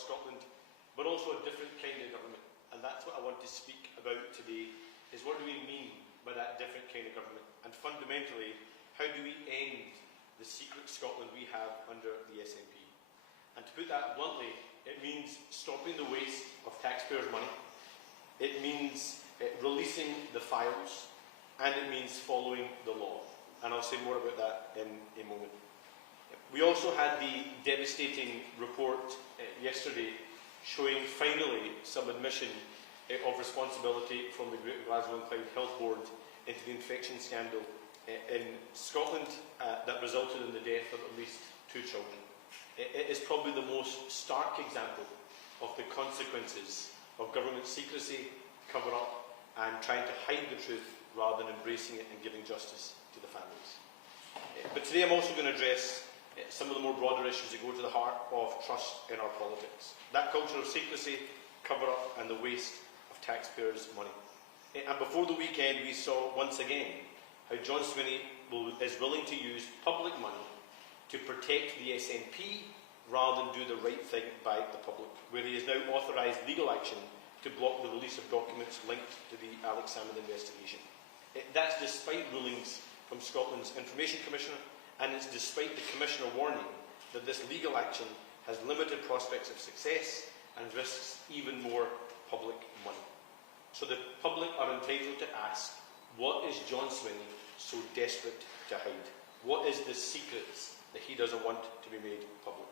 across Scotland, but also a different kind of government. And that's what I want to speak about today, is what do we mean by that different kind of government? And fundamentally, how do we end the secret Scotland we have under the SNP? And to put that bluntly, it means stopping the waste of taxpayers' money, it means releasing the files, and it means following the law. And I'll say more about that in a moment. We also had the devastating report yesterday showing finally some admission of responsibility from the Greater Glasgow and Clyde Health Board into the infection scandal in Scotland that resulted in the death of at least 2 children. It is probably the most stark example of the consequences of government secrecy, cover-up, and trying to hide the truth rather than embracing it and giving justice to the families. But today I'm also going to address some of the more broader issues that go to the heart of trust in our politics. That culture of secrecy, cover-up, and the waste of taxpayers' money. And before the weekend, we saw once again how John Swinney is willing to use public money to protect the SNP rather than do the right thing by the public, where he has now authorised legal action to block the release of documents linked to the Alex Salmond investigation. That's despite rulings from Scotland's Information Commissioner, and it's despite the Commissioner warning that this legal action has limited prospects of success and risks even more public money. So the public are entitled to ask, what is John Swinney so desperate to hide? What is the secrets that he doesn't want to be made public?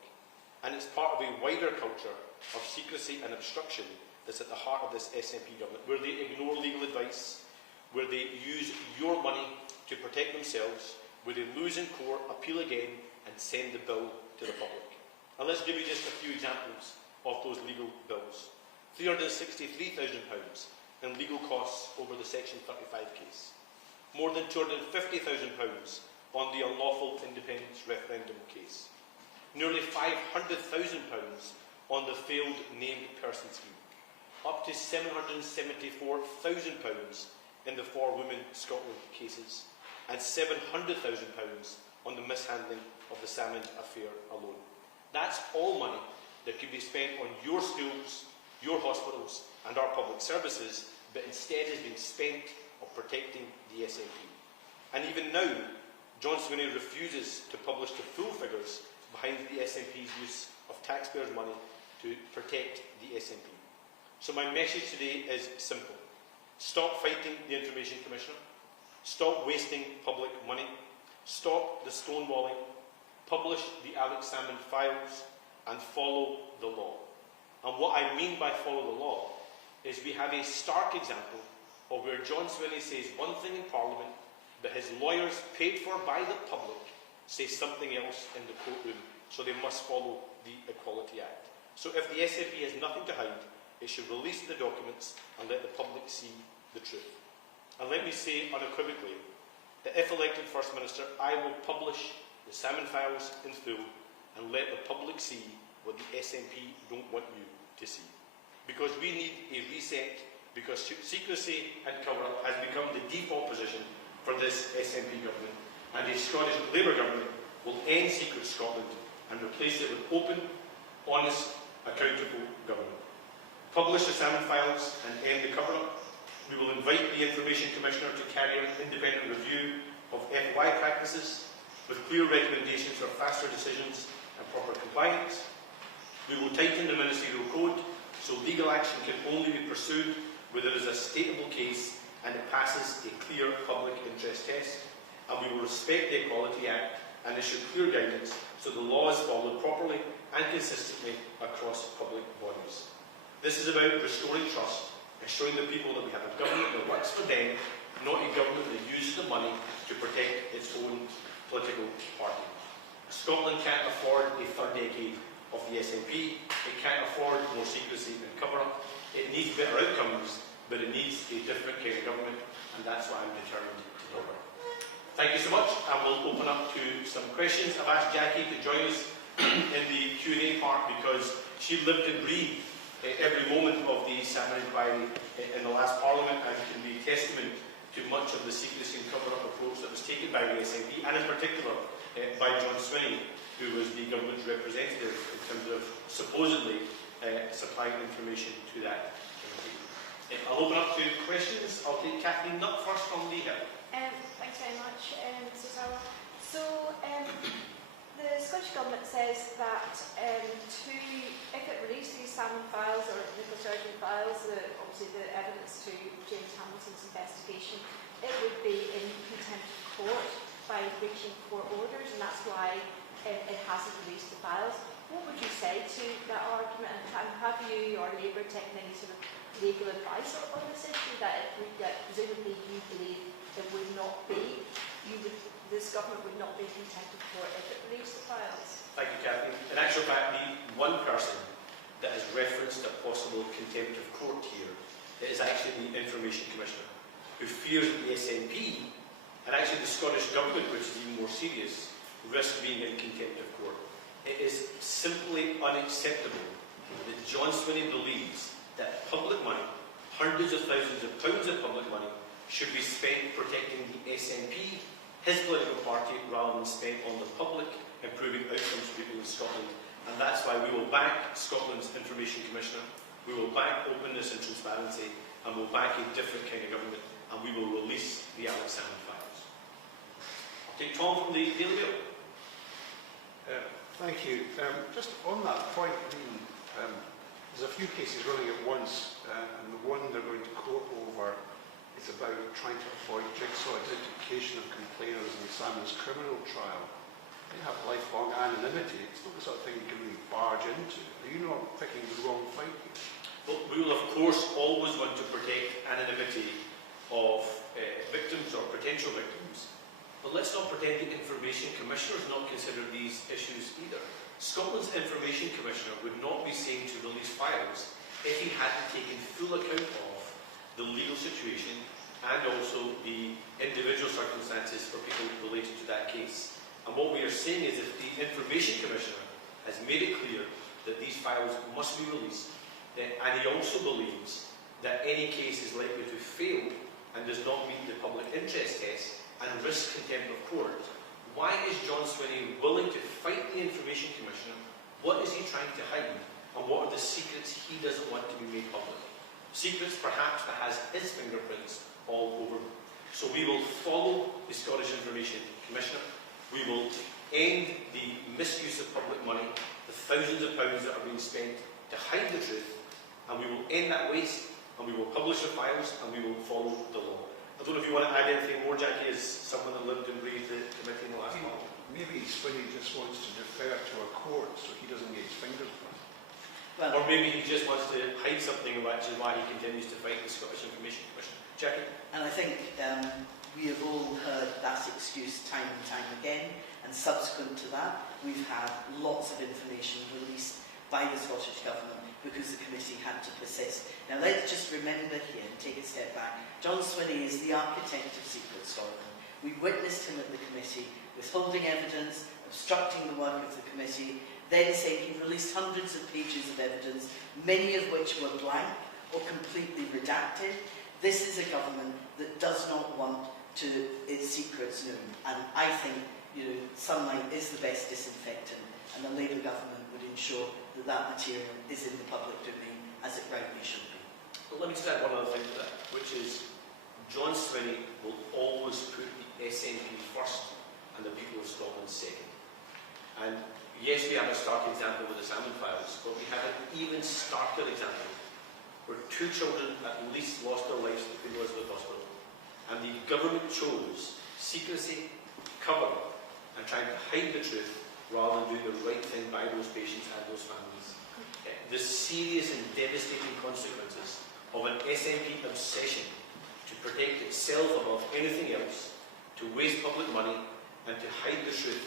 And it's part of a wider culture of secrecy and obstruction that's at the heart of this SNP government, where they ignore legal advice, where they use your money to protect themselves, where they lose in court, appeal again, and send the bill to the public. And let's give you just a few examples of those legal bills. £363,000 in legal costs over the Section 35 case. More than £250,000 on the unlawful independence referendum case. Nearly £500,000 on the failed named person scheme. Up to £774,000 in the 4 Women Scotland cases. And £700,000 on the mishandling of the Salmond affair alone. That's all money that could be spent on your schools, your hospitals, and our public services, but instead is being spent on protecting the SNP. And even now, John Swinney refuses to publish the full figures behind the SNP's use of taxpayers' money to protect the SNP. So my message today is simple. Stop fighting the Information Commissioner. Stop wasting public money. Stop the stonewalling. Publish the Alex Salmond files and follow the law. And what I mean by follow the law is we have a stark example of where John Swinney says one thing in Parliament, but his lawyers, paid for by the public, say something else in the courtroom, so they must follow the Equality Act. So if the SNP has nothing to hide, it should release the documents and let the public see the truth. And let me say unequivocally that if elected First Minister, I will publish the Salmond files in full and let the public see what the SNP don't want you to see. Because we need a reset, because secrecy and cover-up has become the default position for this SNP government, and a Scottish Labour government will end secret Scotland and replace it with open, honest, accountable government. Publish the Salmond files and end the cover-up. We will invite the Information Commissioner to carry out an independent review of FY practices with clear recommendations for faster decisions and proper compliance. We will tighten the ministerial code so legal action can only be pursued where there is a stateable case and it passes a clear public interest test. And we will respect the Equality Act and issue clear guidance so the law is followed properly and consistently across public bodies. This is about restoring trust and showing the people that we have a government that works for them, not a government that uses the money to protect its own political party. Scotland can't afford a third decade of the SNP. It can't afford more secrecy and cover-up. It needs better outcomes, but it needs a different kind of government, and that's what I'm determined to deliver. Thank you so much, and we'll open up to some questions. I've asked Jackie to join us in the Q&A part because she lived and breathed every moment of the Salmond inquiry in the last Parliament and can be testament to much of the secrecy and cover-up approach that was taken by the SNP, and in particular by John Swinney, who was the government's representative in terms of supposedly supplying information to that committee. I'll open up to questions. I'll take Kathleen Nutt first from Lee Hill. Thanks very much, Mr. Sarwar. So, the Scottish Government says that if it released these salmon files or Nicola Sturgeon files, obviously the evidence to James Hamilton's investigation, it would be in contempt of court by breaching court orders, and that's why it hasn't released the files. What would you say to that argument, and have you or Labour taken any sort of legal advice on this issue, that presumably you believe it would not be, this government would not be in contempt of court if it released the files? Thank you, Kathleen. In actual fact, the one person that has referenced a possible contempt of court here is actually the Information Commissioner, who fears that the SNP, and actually the Scottish Government, which is even more serious, risk being in contempt of court. It is simply unacceptable that John Swinney believes that public money, hundreds of thousands of pounds of public money, should be spent protecting the SNP, his political party, rather than spent on the public, improving outcomes for people in Scotland. And that's why we will back Scotland's Information Commissioner, we will back openness and transparency, and we'll back a different kind of government, and we will release the Alex Salmond files. I'll take Tom from the Daily Mail. Thank you. Just on that point, there's a few cases running at once, and the one they're going to court over is about trying to avoid jigsaw identification of complainers in Salmond's criminal trial. They have lifelong anonymity. It's not the sort of thing you can really barge into. Are you not picking the wrong fight here? Well, we will of course always want to protect anonymity of victims or potential victims. But let's not pretend the Information Commissioner has not considered these issues either. Scotland's Information Commissioner would not be saying to release files if he hadn't taken full account of the legal situation and also the individual circumstances for people related to that case. And what we are saying is if the Information Commissioner has made it clear that these files must be released, and he also believes that any case is likely to fail and does not meet the public interest test and risk contempt of court, why is John Swinney willing to fight the Information Commissioner? What is he trying to hide? And what are the secrets he doesn't want to be made public? Secrets perhaps that has his fingerprints all over them. So we will follow the Scottish Information Commissioner. We will end the misuse of public money, the thousands of pounds that are being spent to hide the truth, and we will end that waste, and we will publish the files, and we will follow the law. I don't know if you want to add anything more, Jackie, as someone that lived and breathed the committee in the last month. Maybe Swinney just wants to defer to a court so he doesn't get his fingers burned. Well, or maybe he just wants to hide something, which is why he continues to fight the Scottish Information Commission. Jackie? And I think we have all heard that excuse time and time again, and subsequent to that, we've had lots of information released by the Scottish Government because the committee had to persist. Now let's just remember here and take a step back. John Swinney is the architect of Secret Scotland. We witnessed him at the committee withholding evidence, obstructing the work of the committee, then saying he released hundreds of pages of evidence, many of which were blank or completely redacted. This is a government that does not want its secrets known, and I think sunlight is the best disinfectant, and the Labour government would ensure that that material is in the public domain as it rightly should be. But let me just add one other thing to that, which is John Swinney will always put the SNP first and the people of Scotland second. And yes, we have a stark example with the Salmond files, but we have an even starker example where 2 children at least lost their lives at Queen Elizabeth Hospital. And the government chose secrecy, cover, and trying to hide the truth rather than doing the right thing by those patients and those families. The serious and devastating consequences of an SNP obsession to protect itself above anything else, to waste public money, and to hide the truth,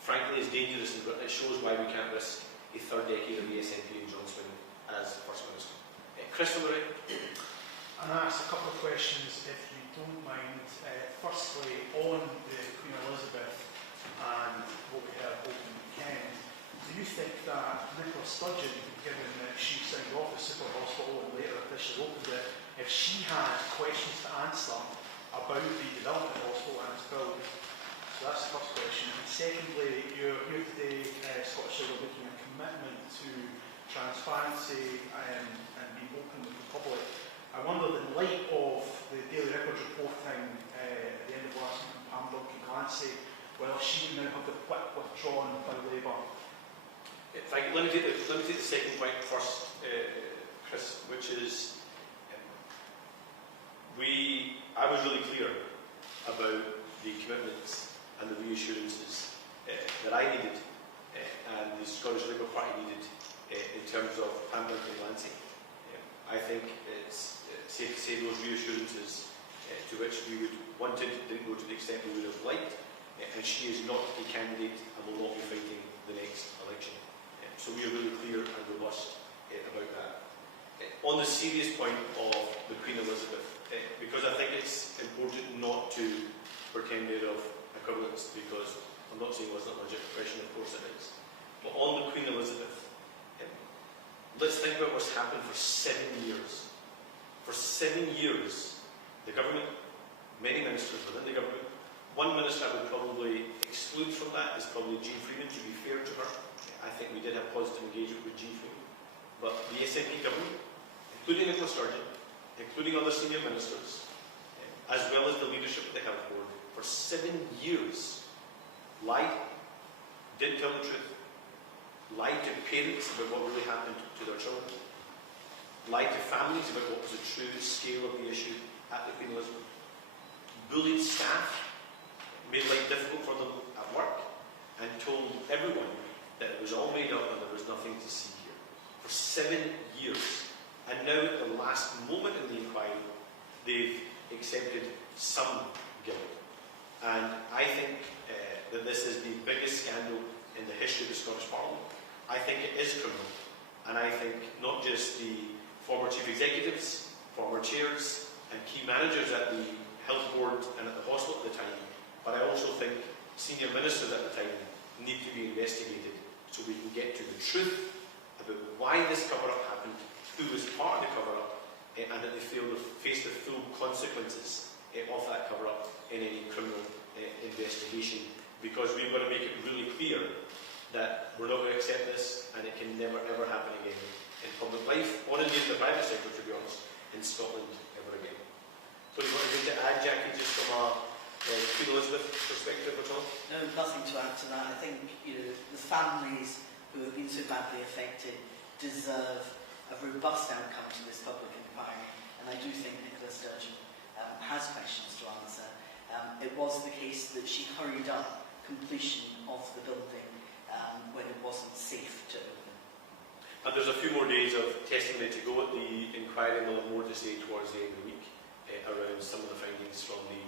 frankly, is dangerous, and it shows why we can't risk a 3rd decade of the SNP and John Swinney as First Minister. Chris Murray. And I ask a couple of questions, if you don't mind. Firstly, on the Queen Elizabeth and what we heard over the weekend, do you think that Nicola Sturgeon, given that she signed off the Super Hospital and later officially opened it, if she had questions to answer about the development of the hospital and its build? So that's the first question. And secondly, you're here today, Scottish Labour, making a commitment to transparency and being open with the public. I wondered, in light of the Daily Records reporting at the end of last week from Pam Duncan-Clancy, whether she would now have the whip withdrawn by Labour. Thank you. Let me take the second point first, Chris, which is I was really clear about the commitments and the reassurances that I needed and the Scottish Labour Party needed in terms of Pam Duncan-Clancy. I think it's safe to say those reassurances to which we would wanted didn't go to the extent we would have liked, and she is not a candidate and will not be fighting the next election. So we are really clear and robust about that. On the serious point of the Queen Elizabeth, because I think it's important not to pretend they're of equivalence, because I'm not saying it wasn't a legit question, of course it is. But on the Queen Elizabeth, let's think about what's happened for 7 years. For 7 years, the government, many ministers within the government, one minister I would probably exclude from that is probably Jean Freeman, to be fair to her. I think we did have positive engagement with Jean Freeman. But the SNP government, including Nicola Sturgeon, including other senior ministers, as well as the leadership of the Health Board, for 7 years, lied, didn't tell the truth, lied to parents about what really happened to their children, lied to families about what was the true scale of the issue at the Queen Elizabeth, bullied staff, made life difficult for them at work, and told everyone that it was all made up and there was nothing to see here. For 7 years. And now at the last moment in the inquiry, they've accepted some guilt. And I think that this is the biggest scandal in the history of the Scottish Parliament. I think it is criminal. And I think not just the former chief executives, former chairs, and key managers at the Health Board and at the hospital at the time, but I also think senior ministers at the time need to be investigated so we can get to the truth about why this cover-up happened, who was part of the cover-up, and that they face the full consequences of that cover-up in any criminal investigation, because we've got to make it really clear that we're not going to accept this and it can never ever happen again in public life, or indeed in the private sector, to be honest, in Scotland ever again. So you want to add, Jackie, just from a Queen Elizabeth perspective at all? No, nothing to add to that. I think the families who have been so badly affected deserve a robust outcome to this public inquiry, and I do think Nicola Sturgeon has questions to answer. It was the case that she hurried up completion of the building when it wasn't safe to open. And there's a few more days of testimony to go at the inquiry, and we'll have more to say towards the end of the week around some of the findings from the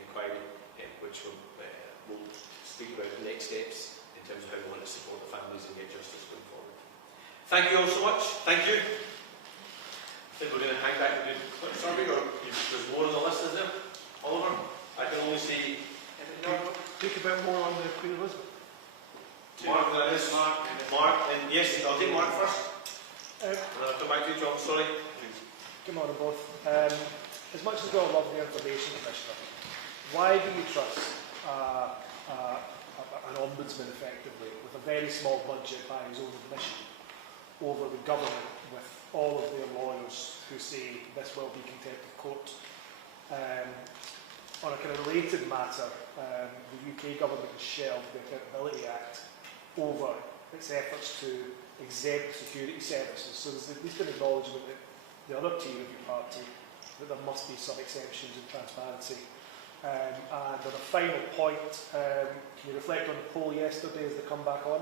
inquiry, which we'll speak about the next steps in terms of how we want to support the families and get justice going forward. Thank you all so much. Thank you. I think we're going to hang back with you. Sorry, there's more on the list, is there? Oliver? I can only see... Think about more on the Queen Elizabeth. Mark, that is Mark, and yes, I'll take Mark first. And I'll come back to you, John. Sorry. Good morning, both. As much as we all love the Information Commissioner, why do you trust an ombudsman effectively with a very small budget by his own admission over the government with all of their lawyers who say this will be contempt of court? On a kind of related matter, the UK government has shelved the Accountability Act over its efforts to exempt security services. So there's at least an acknowledgement that the other tier of your party that there must be some exemptions and transparency. And on a final point, can you reflect on the poll yesterday as they come back on?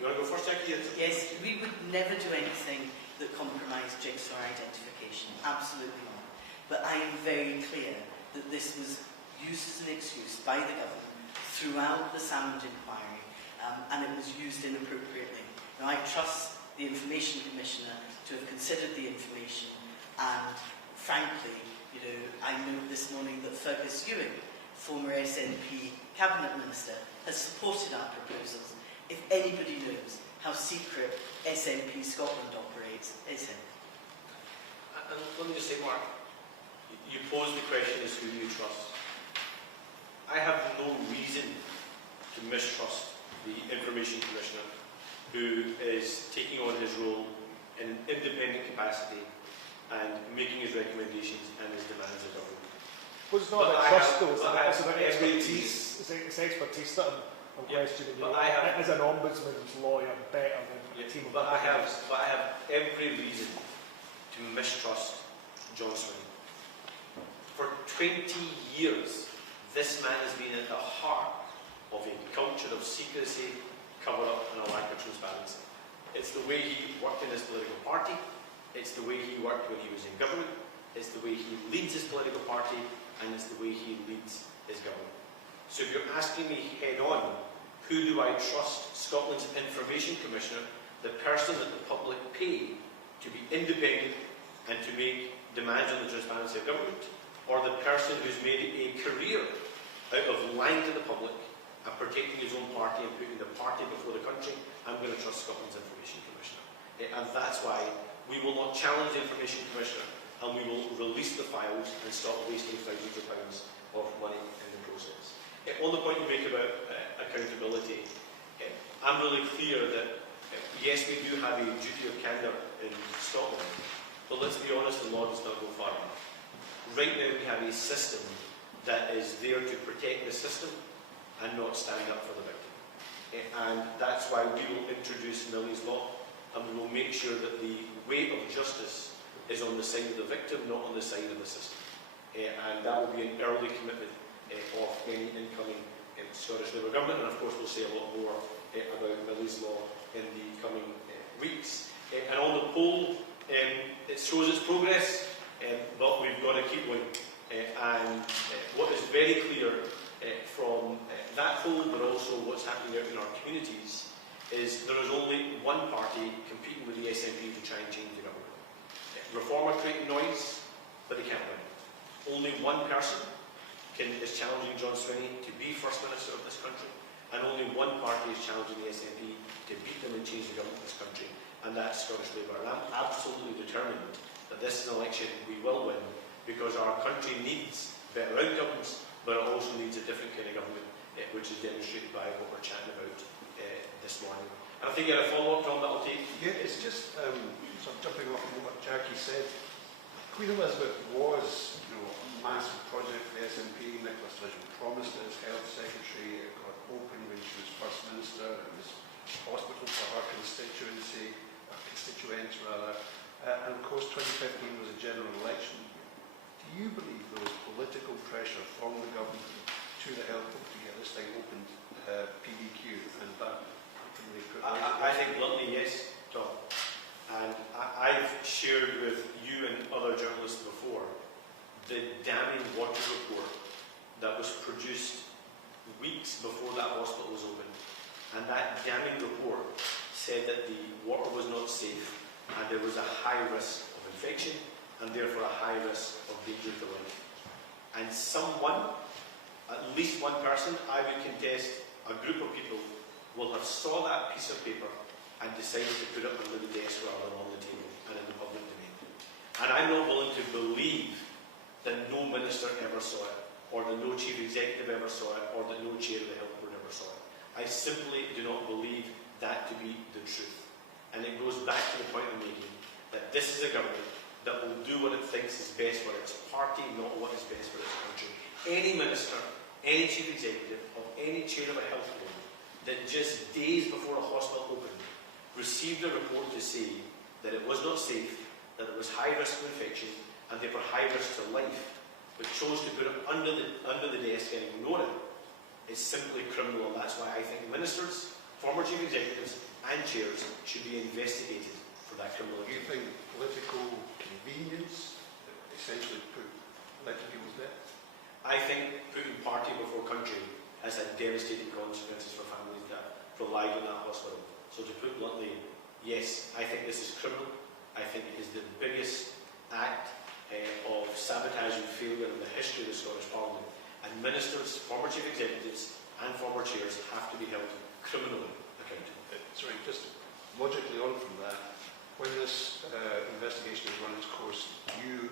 You want to go first, Jackie? Yes, we would never do anything that compromised jigsaw identification. Absolutely not. But I am very clear that this was used as an excuse by the government throughout the Salmond inquiry, and it was used inappropriately. Now, I trust the Information Commissioner to have considered the information, and frankly, I know this morning that Fergus Ewing, former SNP Cabinet Minister, has supported our proposals. If anybody knows how secret SNP Scotland operates, it's him. And let me just say, Mark, you posed the question as who you trust. I have no reason to mistrust the Information Commissioner who is taking on his role in an independent capacity and making his recommendations and his demands of government. Well, it's not But about I trust, have- though. It's but I about have expertise. every It's expertise that I'm Yeah, questioning. but I have- as an ombudsman's lawyer, better than a team of But I lawyers. have every reason to mistrust John Swinney. For 20 years, this man has been at the heart of a culture of secrecy, cover-up and a lack of transparency. It's the way he worked in his political party, it's the way he worked when he was in government, it's the way he leads his political party, and it's the way he leads his government. So if you're asking me head-on, who do I trust? Scotland's Information Commissioner, the person that the public pay to be independent and to make demands on the transparency of government, or the person who's made a career out of lying to the public and protecting his own party and putting the party before the country? I'm going to trust Scotland's Information Commissioner. And that's why we will not challenge the Information Commissioner, and we will release the files and stop wasting thousands of pounds of money in the process. On the point you make about accountability, I'm really clear that yes, we do have a duty of candour in Scotland, but let's be honest, the law does not go far enough. Right now we have a system that is there to protect the system and not stand up for the victim. And that's why we will introduce Millie's Law, and we will make sure that the weight of justice is on the side of the victim, not on the side of the system. And that will be an early commitment of any incoming Scottish Labour government, and of course we'll say a lot more about Millie's Law in the coming weeks. And on the poll, it shows its progress, but we've got to keep going. And what is very clear from that poll, but also what's happening out in our communities, is there is only one party competing with the SNP to try and change the government. Reform are creating noise, but they can't win. Only one person is challenging John Swinney to be First Minister of this country, and only one party is challenging the SNP to beat them and change the government of this country, and that's Scottish Labour. And I'm absolutely determined that this is an election we will win, because our country needs better outcomes, but it also needs a different kind of government, which is demonstrated by what we're chatting about this morning. And I think you had a follow-up, John, that I'll take. Yeah, it's just sort of jumping off from what Jackie said. Queen Elizabeth was, a massive project for the SNP. Nicholas Sturgeon promised it as Health Secretary. It got open when she was First Minister. It was hospital for her constituency, constituents rather. And of course, 2015 was a general election. Do you believe there was political pressure from the government to the health board to get this thing opened, PDQ, and that ultimately put I think bluntly, yes, Tom. And I've shared with you and other journalists before the damning water report that was produced weeks before that hospital was opened. And that damning report said that the water was not safe and there was a high risk of infection and therefore a high risk of danger to life. And someone, at least one person, I would contest, a group of people, will have saw that piece of paper and decided to put it under the desk rather than on the table and in the public domain. And I'm not willing to believe that no minister ever saw it, or that no chief executive ever saw it, or that no chair of the health board ever saw it. I simply do not believe that to be the truth. And it goes back to the point I'm making, that this is a government that will do what it thinks is best for its party, not what is best for its country. Any minister, any chief executive of any chair of a health board that just days before a hospital opened received a report to say that it was not safe, that it was high risk of infection, and therefore high risk to life, but chose to put it under the desk and ignore it, is simply criminal. And that's why I think ministers, former chief executives and chairs should be investigated for that criminal Do you activity. think political convenience essentially led to people's death? I think putting party before country has had devastating consequences for families that relied on that hospital. So to put bluntly, yes, I think this is criminal. I think it is the biggest act of sabotage and failure in the history of the Scottish Parliament. And ministers, former chief executives and former chairs have to be held criminally accountable. Sorry, just logically on from that, when this investigation has run its course, do you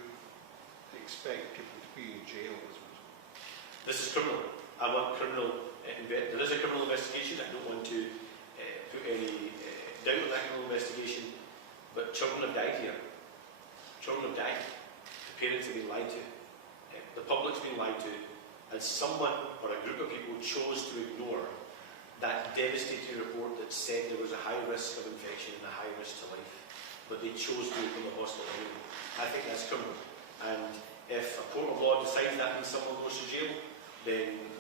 expect people to be in jail as a result? This is criminal. I want criminal. There is a criminal investigation. I don't want to put any doubt on that criminal investigation, but children have died here. Children have died. The parents have been lied to. The public's been lied to. And someone or a group of people chose to ignore that devastating report that said there was a high risk of infection and a high risk to life. But they chose to open the hospital anyway. I think that's criminal. And if a court of law decides that means someone goes to jail, then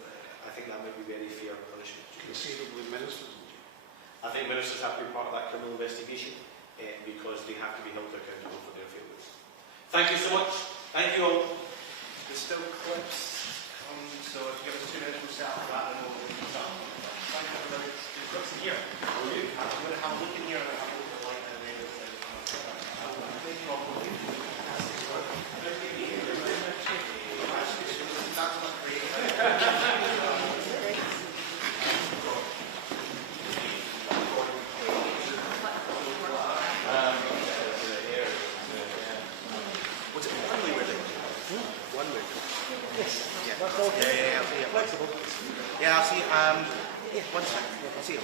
I think that might be very fair punishment. Conceivably ministers in jail. I think ministers have to be part of that criminal investigation because they have to be held accountable for their failures. Thank you so much. Thank you all. There's still clips, so if you give us 2 minutes, we'll set up that and we'll do some. Thank you, everybody. There's clips in here. How are you? I'm going to have a look in here and have a look at the light and the name of Was it one way we're doing? One way. Yes. Yeah. That's all. Yeah, I'll see you. Flexible. Yeah, I'll see. Yeah, one second. I'll see you.